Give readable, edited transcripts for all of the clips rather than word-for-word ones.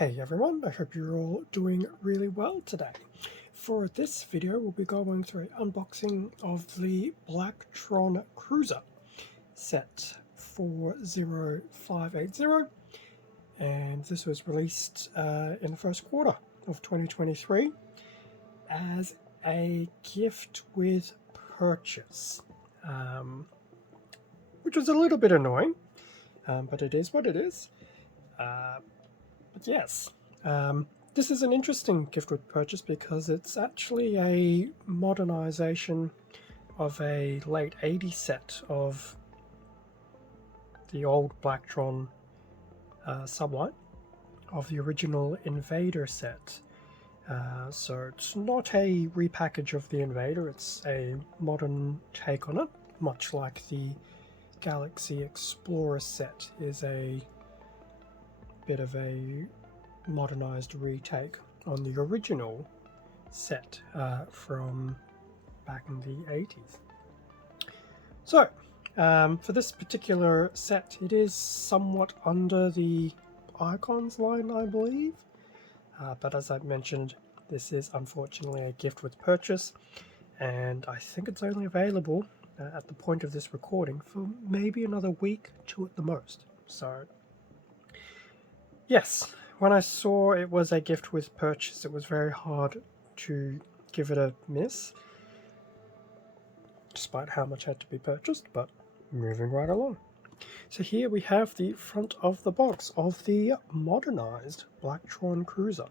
Hey everyone, I hope you're all doing really well today. For this video, we'll be going through an unboxing of the Blacktron Cruiser set 40580, and this was released in the first quarter of 2023 as a gift with purchase, which was a little bit annoying, but it is what it is. But yes, this is an interesting gift with purchase because it's actually a modernization of a late 80s set of the old Blacktron subline of the original Invader set. So it's not a repackage of the Invader, it's a modern take on it, much like the Galaxy Explorer set is a bit of a modernized retake on the original set from back in the 80s. So for this particular set, it is somewhat under the Icons line, I believe, but as I've mentioned, this is unfortunately a gift with purchase, and I think it's only available at the point of this recording for maybe another week, 2 at the most. So yes, when I saw it was a gift with purchase, it was very hard to give it a miss, despite how much had to be purchased, but moving right along. So here we have the front of the box of the modernized Blacktron Cruiser,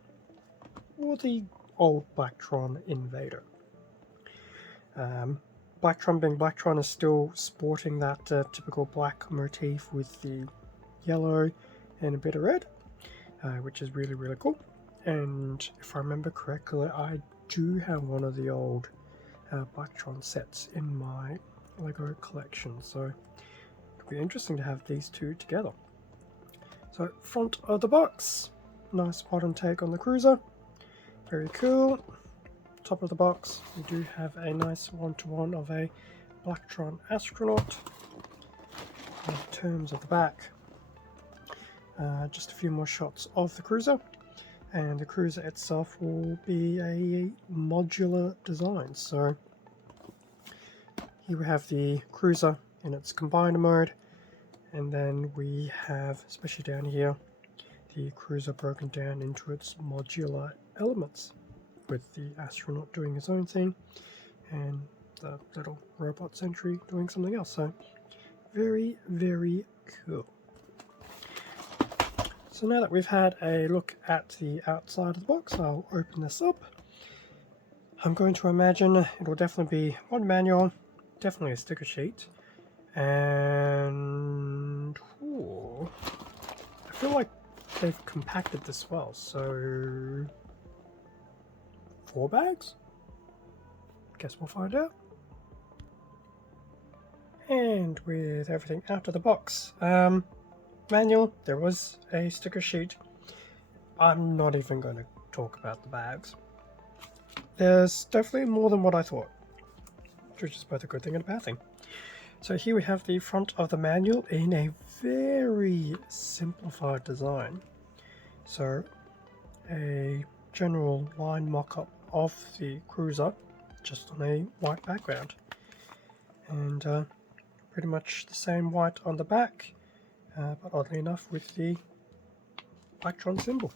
or the old Blacktron Invader. Blacktron being Blacktron is still sporting that typical black motif with the yellow and a bit of red. Which is really, really cool. And if I remember correctly, I do have one of the old Blacktron sets in my Lego collection, so it'll be interesting to have these two together. So, front of the box, nice modern take on the cruiser, very cool. Top of the box, we do have a nice one-to-one of a Blacktron astronaut. In terms of the back, just a few more shots of the cruiser, and the cruiser itself will be a modular design. So here we have the cruiser in its combiner mode, and then we have, especially down here, the cruiser broken down into its modular elements, with the astronaut doing his own thing and the little robot sentry doing something else. So very, very cool. So now that we've had a look at the outside of the box, I'll open this up. I'm going to imagine it will definitely be one manual, definitely a sticker sheet, and I feel like they've compacted this well, so 4 bags? Guess we'll find out. And with everything out of the box, manual, there was a sticker sheet. I'm not even going to talk about the bags. There's definitely more than what I thought, which is both a good thing and a bad thing. So here we have the front of the manual in a very simplified design. So a general line mock-up of the cruiser, just on a white background, and pretty much the same white on the back, but oddly enough with the Blacktron symbol.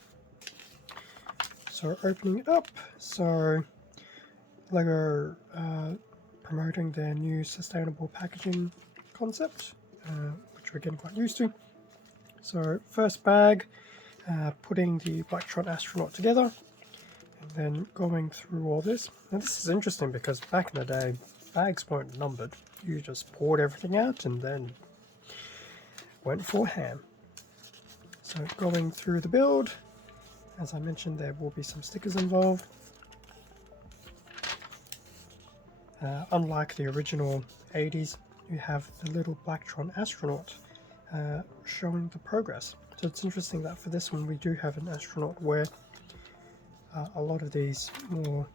So opening it up, so Lego promoting their new sustainable packaging concept, which we're getting quite used to. So first bag, putting the Blacktron astronaut together, and then going through all this. Now this is interesting because back in the day, bags weren't numbered. You just poured everything out and then went for ham. So going through the build, as I mentioned, there will be some stickers involved. Unlike the original 80s, you have the little Blacktron astronaut showing the progress. So it's interesting that for this one we do have an astronaut, where a lot of these more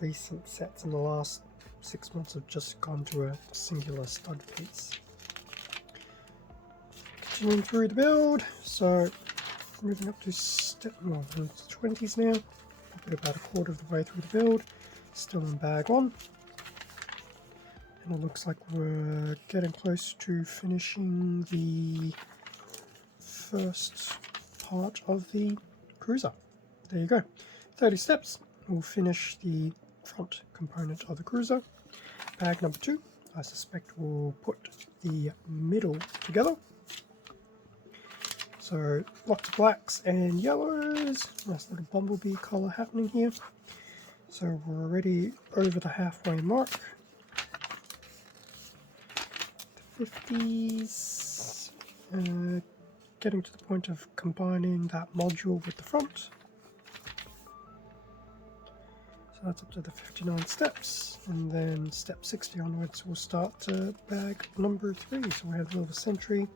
recent sets in the last 6 months have just gone to a singular stud piece. Continuing through the build, so moving up to step, well, the 20s now. Probably about a quarter of the way through the build. Still in bag 1. And it looks like we're getting close to finishing the first part of the cruiser. There you go. 30 steps. We'll finish the front component of the cruiser. Bag number 2. I suspect we'll put the middle together. So lots of blacks and yellows. Nice little bumblebee color happening here. So we're already over the halfway mark. The 50s. Getting to the point of combining that module with the front. So that's up to the 59 steps. And then step 60 onwards we'll start bag number 3. So we have the little sentry.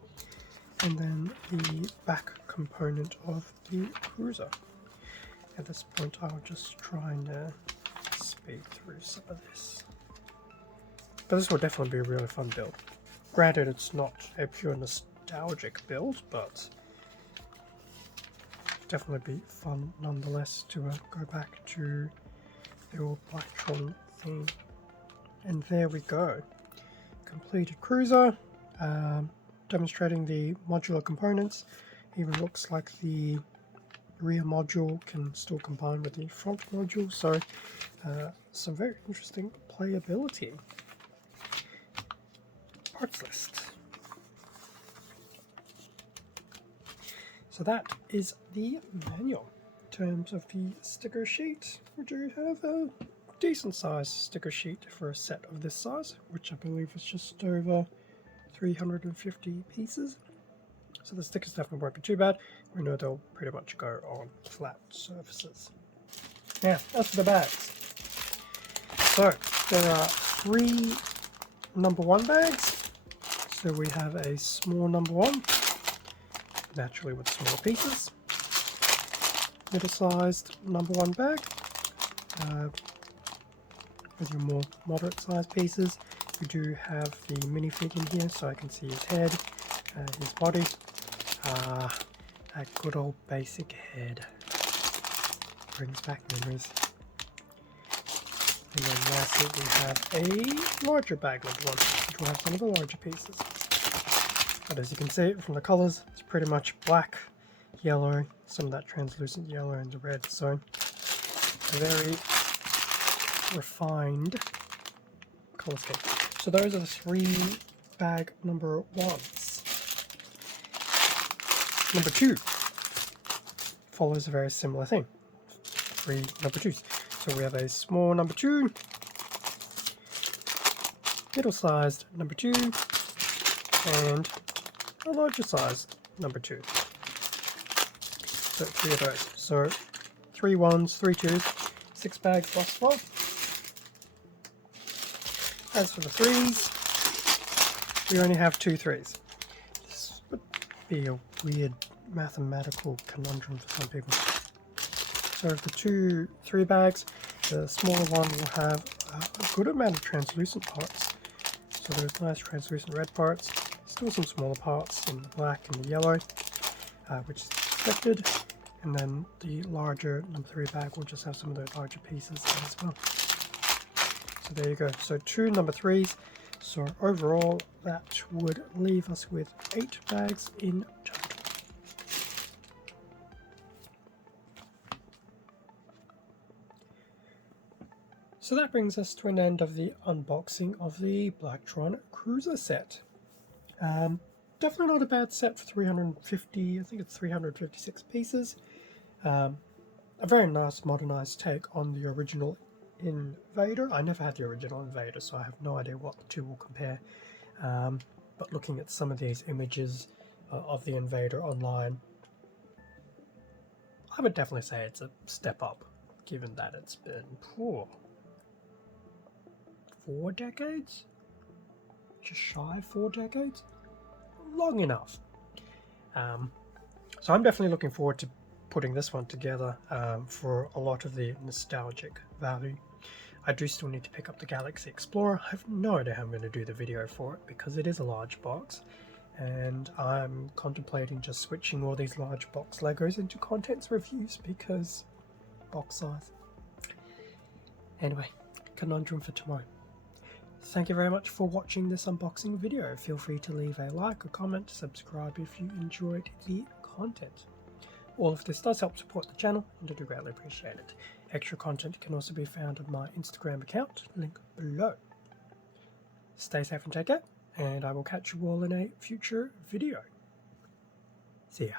And then the back component of the cruiser. At this point I'll just try and speed through some of this. But this will definitely be a really fun build. Granted, it's not a pure nostalgic build, but definitely be fun nonetheless to go back to the old Blacktron theme. And there we go. Completed cruiser. Demonstrating the modular components. Even looks like the rear module can still combine with the front module, so some very interesting playability. Parts list. So that is the manual. In terms of the sticker sheet, we do have a decent sized sticker sheet for a set of this size, which I believe is just over 350 pieces. So the stickers definitely won't be too bad. We know they'll pretty much go on flat surfaces. Now, as for the bags. So there are 3 number 1 bags. So we have a small number 1, naturally with smaller pieces. Middle-sized number 1 bag with your more moderate sized pieces. We do have the minifig in here, so I can see his head, his body. That good old basic head. Brings back memories. And then lastly we have a larger bag number 1, which will have some of the larger pieces. But as you can see from the colours, it's pretty much black, yellow, some of that translucent yellow and the red. So a very refined colour scheme. So those are the 3 bag number 1s. Number 2 follows a very similar thing. 3 number 2s. So we have a small number 2, middle-sized number 2, and a larger sized number 2. So 3 of those. So 3 1s, 3 2s, 6 bags thus far. As for the 3s, we only have 2 3s. This would be a weird mathematical conundrum for some people. So of the 2 3 bags, the smaller one will have a good amount of translucent parts. So there's nice translucent red parts, still some smaller parts in the black and the yellow, which is expected. And then the larger number 3 bag will just have some of those larger pieces as well. So there you go. So 2 number 3s. So overall, that would leave us with 8 bags in total. So that brings us to an end of the unboxing of the Blacktron Cruiser set. Definitely not a bad set for 350, I think it's 356 pieces. A very nice modernized take on the original Invader. I never had the original Invader, so I have no idea what the two will compare. But looking at some of these images of the Invader online, I would definitely say it's a step up, given that it's been 4 decades? Just shy of 4 decades? Long enough. So I'm definitely looking forward to putting this one together for a lot of the nostalgic value. I do still need to pick up the Galaxy Explorer. I have no idea how I'm going to do the video for it because it is a large box and I'm contemplating just switching all these large box Legos into contents reviews because box size. Anyway, conundrum for tomorrow. Thank you very much for watching this unboxing video. Feel free to leave a like, a comment, subscribe if you enjoyed the content. All of this does help support the channel, and I do greatly appreciate it. Extra content can also be found on my Instagram account, link below. Stay safe and take care, and I will catch you all in a future video. See ya.